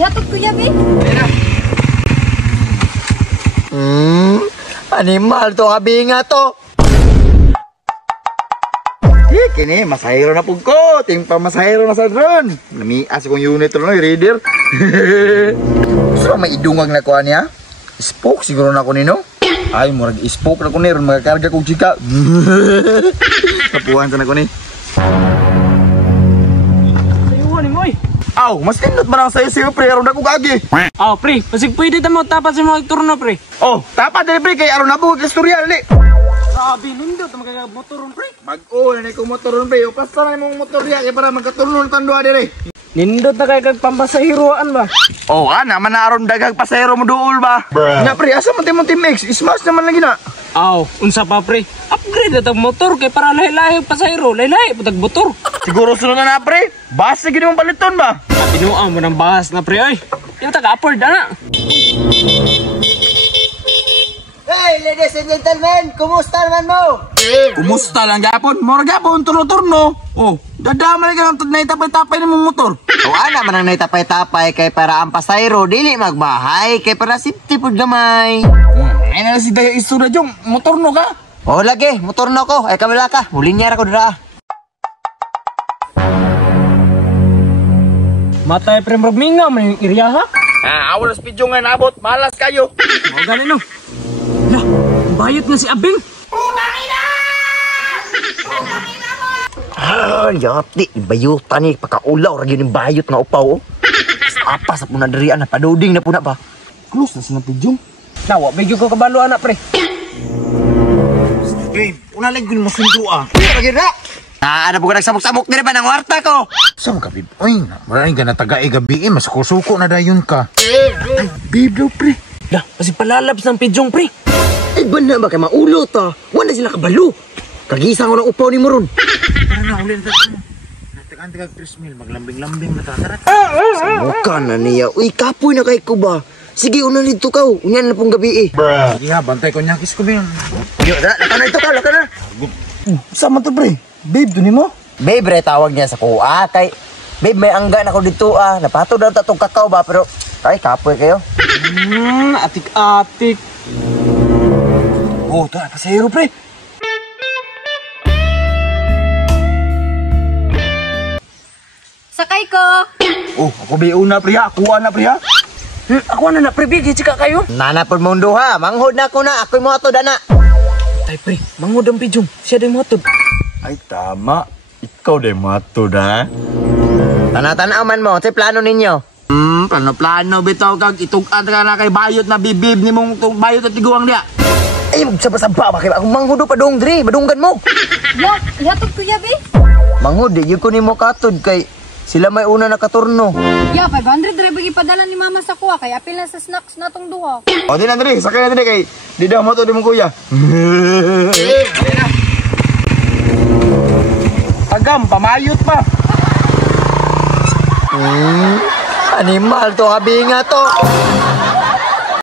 ihatod kuya, be. Animal to, habi nga to. Kini, masahiro na pug ko. Ting pa masahiro na sa drone. Namias kong unit ron, reader. So, may idungag na ko niya. Spoke siguro na ko nino. Ay, murag spoke na ko ni ron. Magakarga kong chika. Kapuhan sa na ko ni. Sayuhan ni Moy. Aw, mas tindot ba lang sa'yo, pre? Aron na ko kagi. Oh, pre. Pasig pwede mo tapat sa mga turno, pre. Oh, tapat din, pre. Kaya aron na buhot istorya, li. Grabe, nindot. Magkakamotoron, pre. Mag-o, nanay ko motor ron, pre. O, pasta na mong motor niya. Kaya para magkaturno ng tandua, dire. Nindot na kayo kagpampasahiruan ba? Oh, naman na aron dagag pasahero mo dool ba? Na, pre, asa mo Team X? Smash naman lang gina. Aw, unsa pa, pre. Upgrade na motor kay para lahi-lahi pasahero. Lahi-lahi, patag motor. Siguro sunod na pre. Basta gini mong paliton ba? Pinuang mo ng bahas na, pre, ay. Yung taga-upward na. Hey, ladies and gentlemen, kumusta naman mo? Kumusta lang gapon? Mora gapon, turno-turno. Oh, dadamay ka ng naitapay-tapay ng mong motor. O ana man ang naitapay-tapay kay para ang pasayro dili magbahay kay para safety pud gamay. Ay na si Dayo isura jong, motor no ka? O lagi, motor na ko. Ay kabila ka, mulinyara ko dira. Matay, pre, magminga man yung iriya, ha? Awal speed yung nga nabot, malas kayo. O, ganin, no? Lah, bayot nga si Abing. Yati, bayutan ni pakaulaw ra gyud yung bayot nga upaw. Apa sa puna diri ana paduding na puna ba? Close na sinapid yung. Nawa, medyo ko kabalo, anak, pre. Babe, una lang ko mo sundo Lagi na. Ano po ka nagsabok-sabok diri ba ng warta ko? Saan ka, babe? Ay, maraming ka nataga gabi mas kusuko na dayon ka. Ay, babe daw, pre. Lah, kasi palalabs ng pidyong, pre. Ay ba na ba kay maulo ta? Wala sila kabalo. Kagisang ko ng upaw ni Moron. Para na, ulit na ito. Natagaan-tagang 3 mil, maglambing-lambing na tatarat. Mukha na niya. Uy, kapoy na kay ko ba? Sige, una nito ka. Unyan na pong gabi eh. Sige ha, bantay ko nyakis ko, babe. Yo, laka na ito ka, laka na. Sama to, pre. Babe, dun mo? Babe, re, tawag niya sa kuha. Kay, babe, may angga na ko dito Napato daw tatong kakao ba? Pero, ay, kapoy kayo. Atik-atik. Oh, ito, pasahero, pre. Sakay ko. Oh, ako una, pre, ha. Kuha na, pre, ha. Ako na, pre, bigay, chika kayo. Nanapod mundo ha. Manghod na ko na. Ako'y mo ato dana. Tay, pre, mangod ang pidyong. Siya din mo atod. Ay, tama. Ikaw din matod, ha. Tana-tana man mo. Sa plano ninyo. Plano bitaw kag itugan ka na kay bayot na bibib ni mong bayot at tiguang dia. Ay, magsaba-saba ba kayo? Akong manghudo pa dong, Dre. Madunggan mo. Ya, ihatod kuya, be. Manghod, yun ko ni mo katod kay sila may una nakaturno. Ya, 500 rin bagi padala ni mama sa kuha. Kaya apil na sa snacks na tong duha. O, di na, Dre. Sakay na, Dre. Kay di daw mo to, di mong kuya. Agam, pamayot pa. Animal to, habi nga to.